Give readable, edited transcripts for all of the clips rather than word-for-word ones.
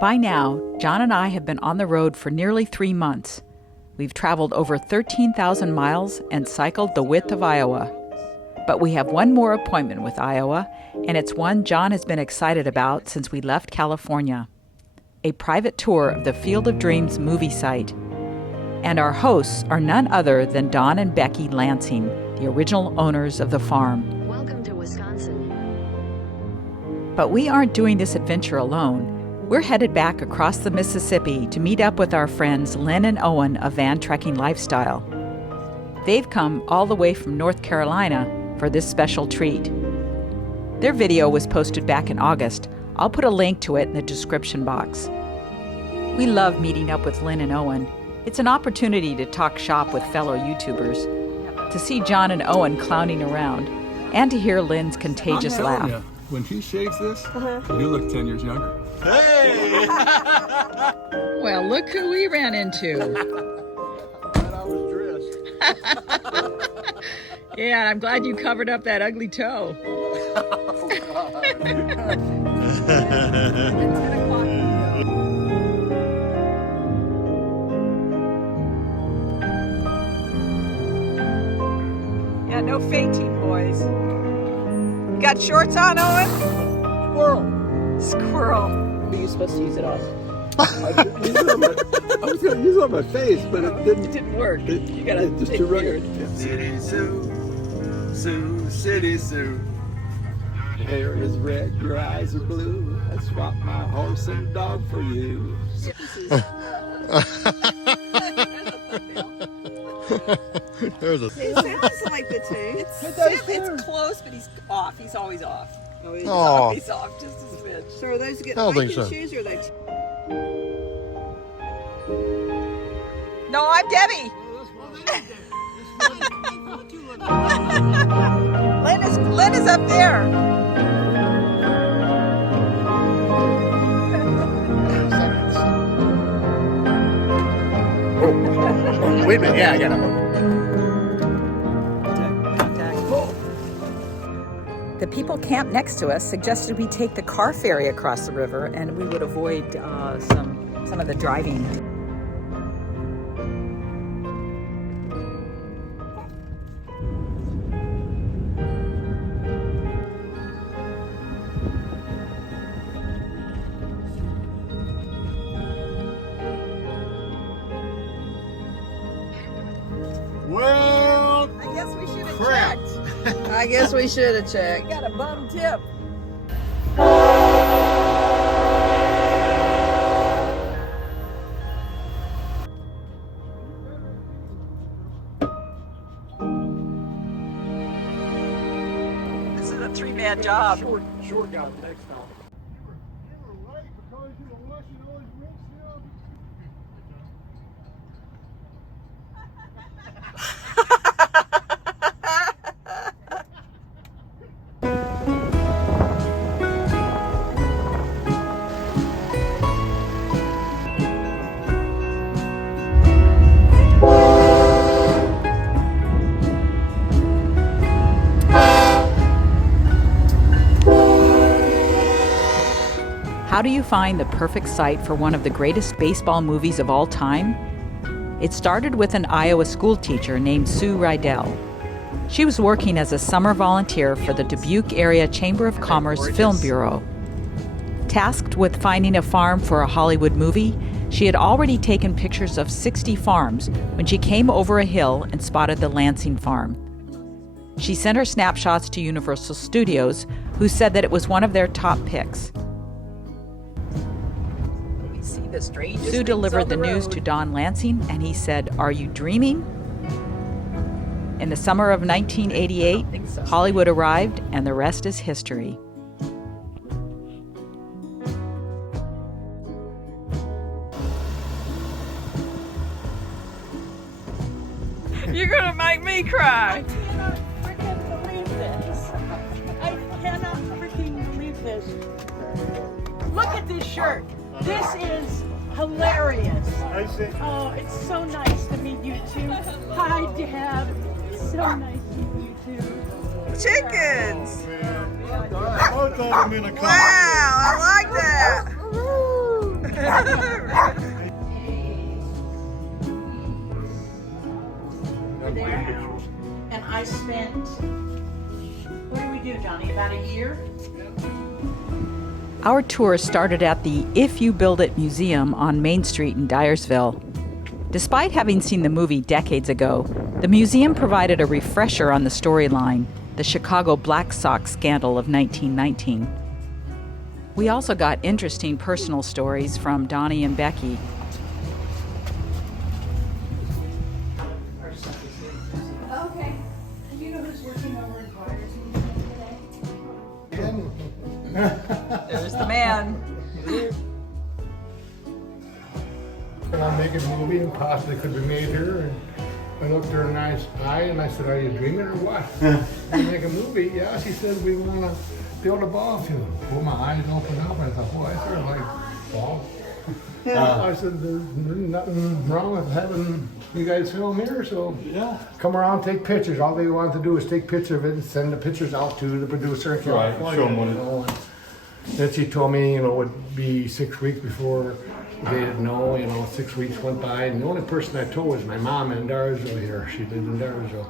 By now, John and I have been on the road for nearly 3 months. We've traveled over 13,000 miles and cycled the width of Iowa. But we have one more appointment with Iowa, and it's one John has been excited about since we left California. A private tour of the Field of Dreams movie site. And our hosts are none other than Don and Becky Lansing, the original owners of the farm. Welcome to Wisconsin. But we aren't doing this adventure alone. We're headed back across the Mississippi to meet up with our friends Lynn and Owen of Van Trekking Lifestyle. They've come all the way from North Carolina for this special treat. Their video was posted back in August. I'll put a link to it in the description box. We love meeting up with Lynn and Owen. It's an opportunity to talk shop with fellow YouTubers, to see John and Owen clowning around, and to hear Lynn's contagious laugh. When he shaves this, you look 10 years younger. Hey! Well, look who we ran into. I was dressed. Yeah, and I'm glad you covered up that ugly toe. Yeah, no fainting, boys. You got shorts on, Owen? Squirrel. Squirrel. Are you supposed to use it on? I was going to use it on my face, but it didn't. It didn't work. You got It's just too rugged. City Zoo, Zoo, City Zoo. Your hair is red, your eyes are blue. I swapped my horse and dog for you. There's a. It sounds like the two. It's close, but he's off. He's always off. Oh, is it? Oh, He's off just a smidge. So are those good I don't think hiking so. shoes or are they? No, I'm Debbie. Lynn is up there. Wait a minute, yeah, I got it. The people camped next to us suggested we take the car ferry across the river, and we would avoid some of the driving. Well, I guess we should have crap. checked. I guess we should have checked. We got a bum tip. This is a 3-man job. Short guy next time. How do you find the perfect site for one of the greatest baseball movies of all time? It started with an Iowa school teacher named Sue Rydell. She was working as a summer volunteer for the Dubuque Area Chamber of Commerce Film Bureau. Tasked with finding a farm for a Hollywood movie, she had already taken pictures of 60 farms when she came over a hill and spotted the Lansing farm. She sent her snapshots to Universal Studios, who said that it was one of their top picks. Sue delivered the news to Don Lansing, and he said, "Are you dreaming?" In the summer of 1988, Hollywood arrived, and the rest is history. You're gonna make me cry. I cannot freaking believe this. I cannot freaking believe this. Look at this shirt. This is hilarious. Oh, it's so nice to meet you two. Hi, Dad. So nice to meet you two. Chickens. both of them in a car. Wow, I like that. I spent, what did we do, Johnny, about a year? Our tour started at the If You Build It Museum on Main Street in Dyersville. Despite having seen the movie decades ago, the museum provided a refresher on the storyline, the Chicago Black Sox scandal of 1919. We also got interesting personal stories from Donnie and Becky. Okay. Do you know who's working over in Carver's today? There's the man. Can I make a movie and possibly could be made here? And I looked her in the nice eye and I said, are you dreaming or what? You make a movie? Yeah, she said, we want to build a ball field. Well, my eyes opened up and I thought, boy, I sort of like ball. I said, there's nothing wrong with having you guys film here, so come around, take pictures. All they want to do is take pictures of it and send the pictures out to the producer in California. Show them what it is. Then she told me, it would be 6 weeks before they didn't know, 6 weeks went by. And the only person I told was my mom in Dyersville here. She lived in Dyersville.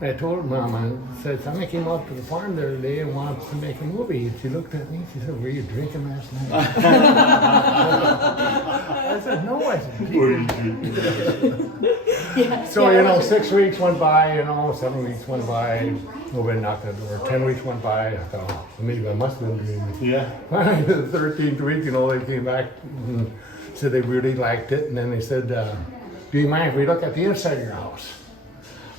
And I told her, Mom, I said, somebody came up to the farm the other day and wanted to make a movie. And she looked at me, she said, were you drinking last night? I said, no, I said, So, 6 weeks went by, 7 weeks went by, nobody knocked at the door. 10 weeks went by, I thought, well, maybe I must have been dreaming. Yeah. Finally, the 13th week, they came back and said they really liked it. And then they said, do you mind if we look at the inside of your house?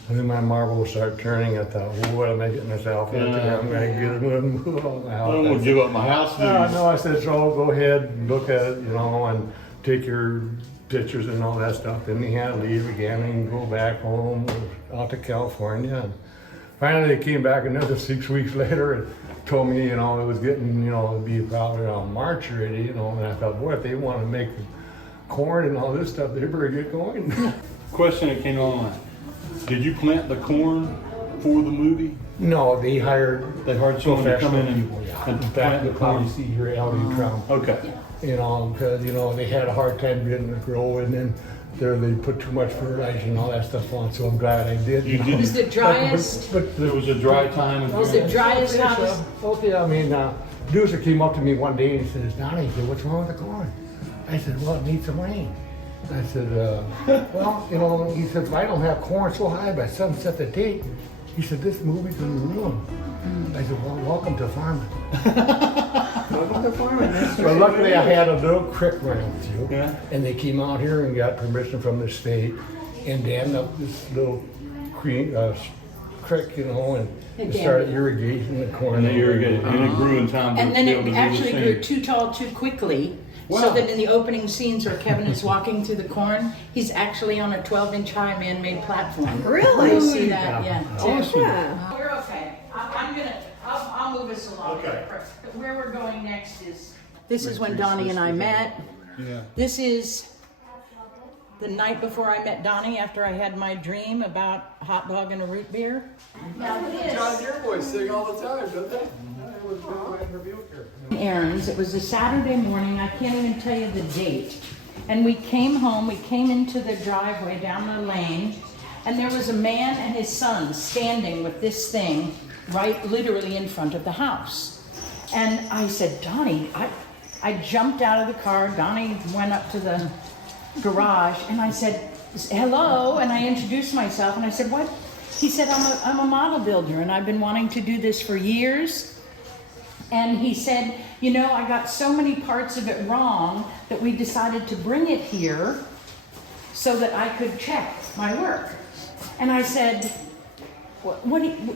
And then my marbles start turning. I thought, well, what am I getting myself into? I'm going to get it and move on my house. I don't want to give up my house. No, I said, so go ahead and look at it, and take your pictures and all that stuff. Then he had to leave again and go back home out to California. And finally, they came back another 6 weeks later and told me, it was getting, it'd be probably around March already, and I thought, boy, if they want to make corn and all this stuff, they better get going. Question that came online. Did you plant the corn for the movie? No, they hired someone to come in and plant the corn. You see here, LD Trump. Okay. Because they had a hard time getting it to grow, and then they put too much fertilizer and all that stuff on. So I'm glad I did. You did. Was the driest? But There was a dry time. Was it driest house? Okay, producer came up to me one day and he says, Donnie, he said, what's wrong with the corn? I said, well, it needs some rain. I said, he said, if I don't have corn so high by sunset the date, he said, this movie's gonna be ruined. I said, well, welcome to farming. Welcome to farming. But luckily I had a little creek running through, and they came out here and got permission from the state and dammed up this little creek, and started irrigating the corn. And they irrigated, and it grew in time. And then it actually grew too tall too quickly. Wow. So that in the opening scenes where Kevin is walking through the corn, he's actually on a 12-inch high man-made platform. Really? You see that? Yeah. Awesome. Yeah. We're okay. I'll move us along. Okay. But where we're going next is, this is when Donnie and I met. Yeah. This is the night before I met Donnie after I had my dream about hot dog and a root beer. Now this. John, your boys sing all the time, don't they? Errands. It was a Saturday morning. I can't even tell you the date. And we came home. We came into the driveway down the lane, and there was a man and his son standing with this thing right literally in front of the house. And I said, Donnie, I jumped out of the car. Donnie went up to the garage, and I said, hello, and I introduced myself, and I said, what? He said, I'm a model builder, and I've been wanting to do this for years. And he said, I got so many parts of it wrong that we decided to bring it here so that I could check my work. And I said,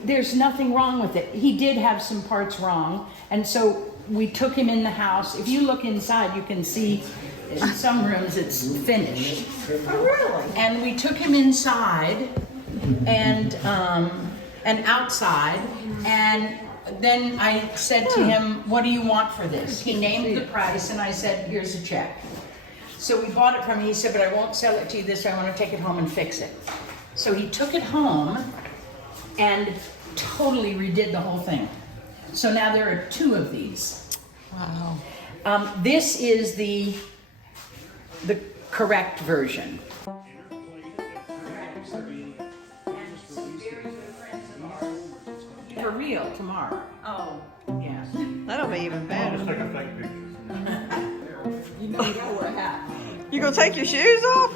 there's nothing wrong with it. He did have some parts wrong, and so we took him in the house. If you look inside, you can see in some rooms it's finished. Oh, really? And we took him inside and outside, and then I said to him, what do you want for this? He named the price, and I said, here's a check. So we bought it from him. He said, but I won't sell it to you this way. I want to take it home and fix it. So he took it home and totally redid the whole thing. So now there are 2 of these. Wow. This is the correct version. car. Oh, yes. That'll be even better. Just take a fake picture. You know you gotta wear a hat. You gonna take your shoes off?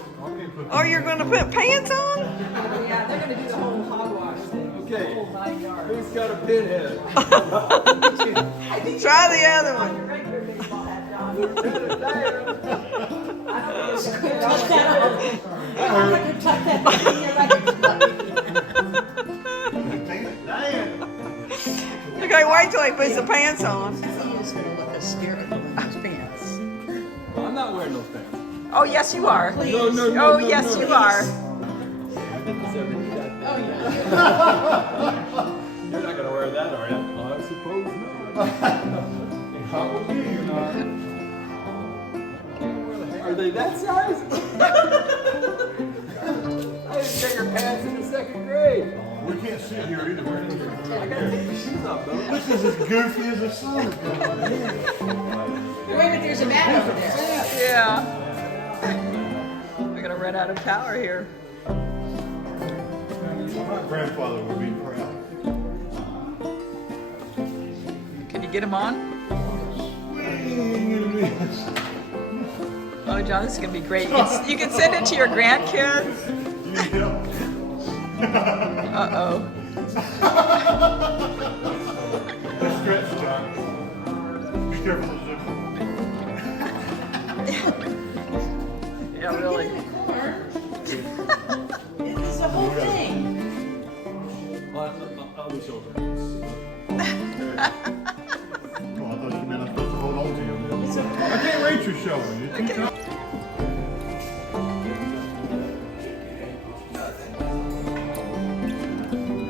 Or you're gonna put pants on? Yeah, they're gonna do the whole hogwash thing. Okay. The whole 9 yards. Who's got a pinhead? Try the other one. Your regular baseball hat, John. Okay, wait till he puts the pants on. He is gonna look hysterical in those pants. I'm not wearing those pants. Oh, yes, you are. No, no, no, Oh, no, yes, no. you are. I think it's everything got that. You're not gonna wear that, are you? I suppose not. How would you not? Are they that size? I had bigger pants in the 2nd grade. We can't sit here either. We're in here. I gotta take your shoes off though. This is as goofy as the sun is going. Wait, but there's a mat over there. Yeah. We're gonna run out of power here. My grandfather would be proud. Can you get him on? Oh, John, this is gonna be great. You can send it to your grandkids. Uh-oh. Let's stretch, John. Be careful of the Yeah, really. It's the whole thing. I'll be shoulder. Oh, I thought you meant I'm supposed to hold on to you. I can't rate your show.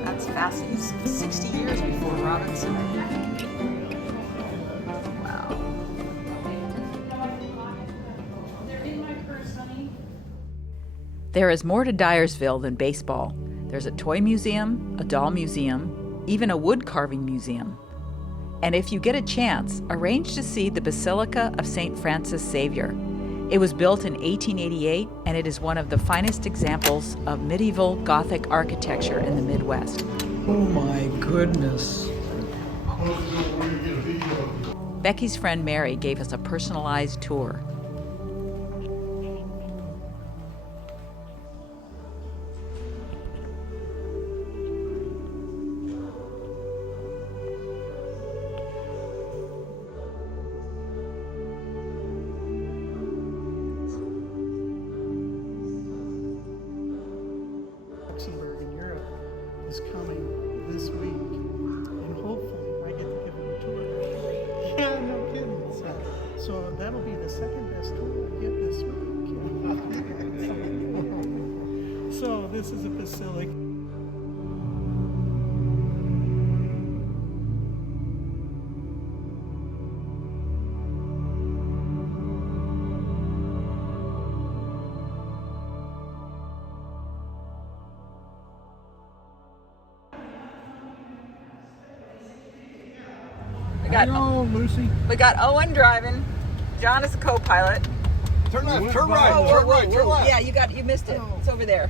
That's fascinating. 60 years before Robinson. Wow. There is more to Dyersville than baseball. There's a toy museum, a doll museum, even a wood carving museum. And if you get a chance, arrange to see the Basilica of St. Francis Xavier. It was built in 1888, and it is one of the finest examples of medieval Gothic architecture in the Midwest. Oh my goodness. Becky's friend Mary gave us a personalized tour. Luxembourg in Europe is coming this week, and hopefully I get to give them a tour. Yeah, no kidding. So that'll be the second best tour I get this week. So this is a basilica. We got Owen driving. John is the co-pilot. Turn left, turn right, Whoa, turn whoa, right, whoa, turn whoa. left. Yeah, you missed it. It's over there.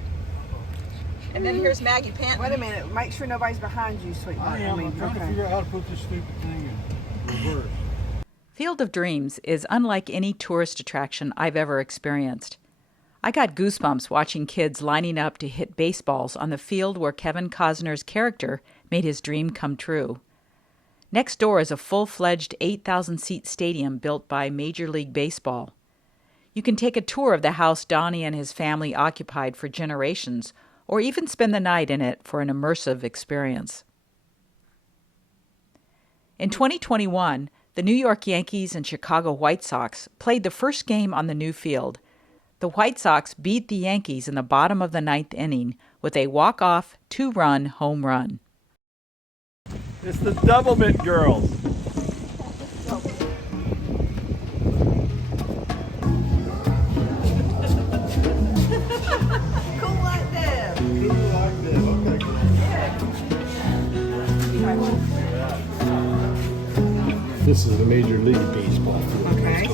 And then here's Maggie panting. Wait a minute. Make sure nobody's behind you, sweetheart. I'm trying to figure out how to put this stupid thing in reverse. Field of Dreams is unlike any tourist attraction I've ever experienced. I got goosebumps watching kids lining up to hit baseballs on the field where Kevin Costner's character made his dream come true. Next door is a full-fledged 8,000-seat stadium built by Major League Baseball. You can take a tour of the house Donnie and his family occupied for generations, or even spend the night in it for an immersive experience. In 2021, the New York Yankees and Chicago White Sox played the first game on the new field. The White Sox beat the Yankees in the bottom of the 9th inning with a walk-off, 2-run home run. It's the Doublemint Girls. Cool like that. This is the Major League Baseball field. Okay.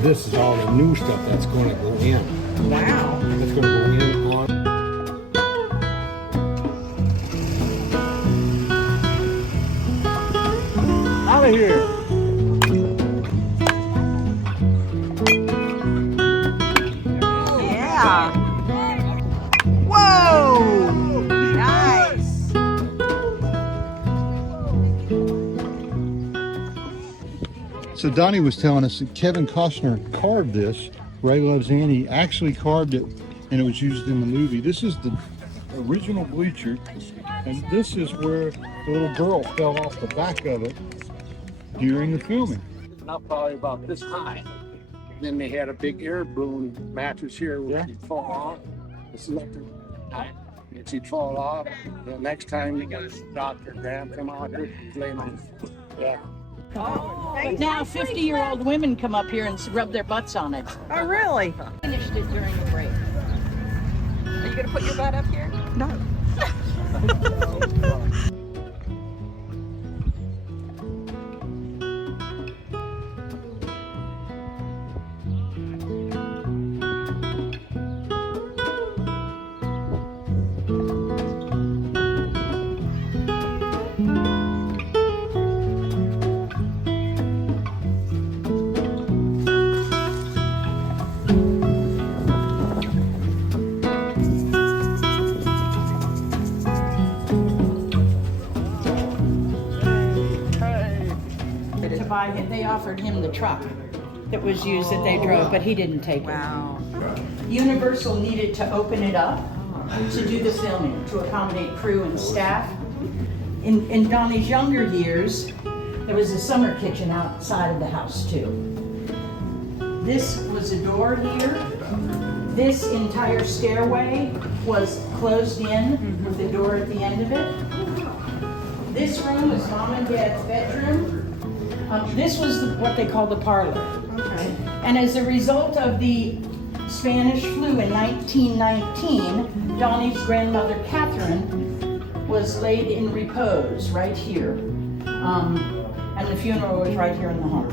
This is all the new stuff that's going to go in. Wow. That's going to go in on. out of here. Yeah. Whoa! Nice. So Donnie was telling us that Kevin Costner carved this. Ray Loves Annie actually carved it, and it was used in the movie. This is the original bleacher, and this is where the little girl fell off the back of it during the filming. Not probably about this high. Then they had a big air balloon mattress here where she'd fall off. This is up to high. And she'd fall off. The next time you got Dr. Graham come out here, he's laying on. Yeah. But now 50-year-old women come up here and rub their butts on it. Oh, really? Finished it during the break. Are you gonna put your butt up here? No. They offered him the truck that was used that they drove, but he didn't take it. Wow. Universal needed to open it up to do the filming, to accommodate crew and staff. In Donnie's younger years, there was a summer kitchen outside of the house too. This was a door here. This entire stairway was closed in with a door at the end of it. This room was Mom and Dad's bedroom. This was what they call the parlor. Okay. And as a result of the Spanish flu in 1919, Donnie's grandmother, Catherine, was laid in repose right here. And the funeral was right here in the home.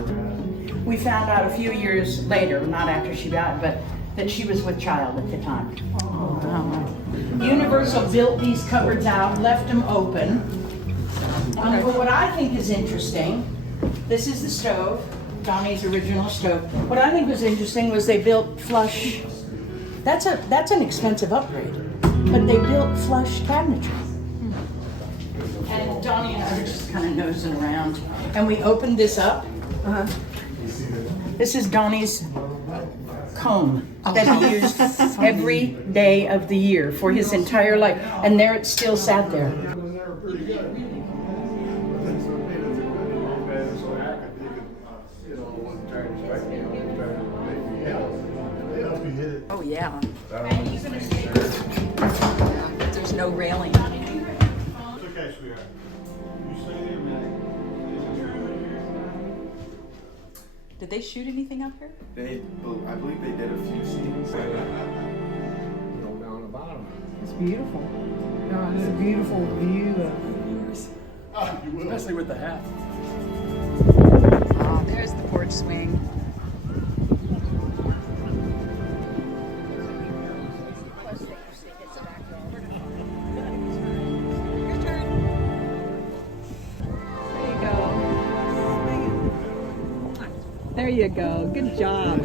We found out a few years later, not after she died, but that she was with child at the time. Oh, wow. Universal built these cupboards out, left them open. But what I think is interesting, this is the stove, Donnie's original stove. What I think was interesting was they built flush. That's an expensive upgrade, but they built flush cabinetry. And Donnie and I were just kind of nosing around, and we opened this up. This is Donnie's comb that he used every day of the year for his entire life, and there it still sat there. Oh, yeah. There's no railing. It's okay, sweetheart. You stay there, man. Did they shoot anything up here? I believe they did a few scenes. Down the bottom. It's beautiful. No, it's a beautiful view of Especially with the hat. Oh, there's the porch swing. There you go. Good job.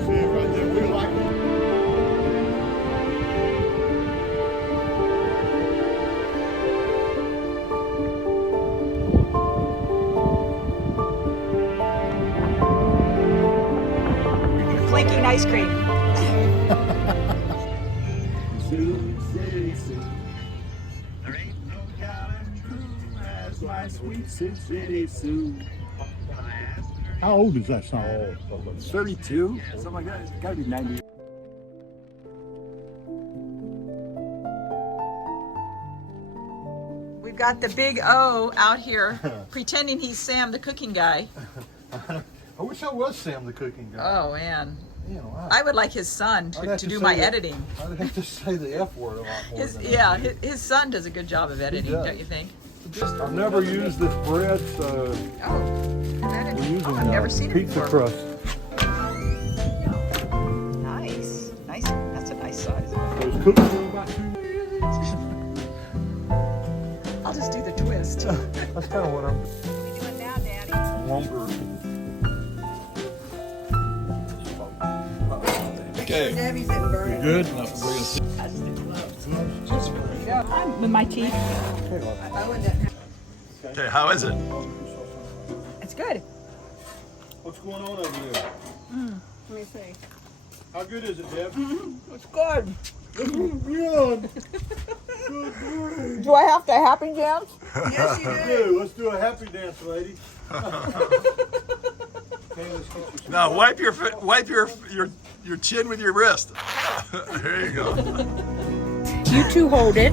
Flaking ice cream. There ain't no counting true as my sweet City Sue. How old is that song? 32, something like that. It's got to be 90. We've got the big O out here pretending he's Sam the cooking guy. I wish I was Sam the cooking guy. Oh, man. You know, I would like his son to do my editing. I'd have to say the F word a lot more. His son does a good job of editing, does. don't you think? I've never used this bread, so we're using I've never seen it pizza before. crust. Nice. That's a nice size. Those cookies are about 2 I'll just do the twist. That's kind of what I'm doing now, Daddy. longer Okay. Debbie's in burn. Good enough. We're gonna see. With my teeth. Okay, how is it? It's good. What's going on over there? Let me see. How good is it, Deb? It's good. Good. Do I have to happy dance? Yes, you do. Let's do a happy dance, lady. Okay, let's get you some. Now wipe your chin with your wrist. There you go. You two hold it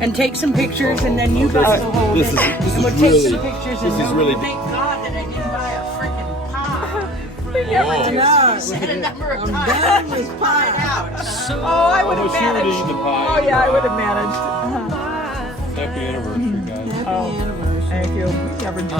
and take some pictures, and then you guys will hold it. And we'll take some pictures, and thank God that I didn't buy a freaking pie. Said a number of times. Done with pie. Oh, I would have managed. Oh, yeah, I would have managed. Happy anniversary, guys. Thank you. We never do.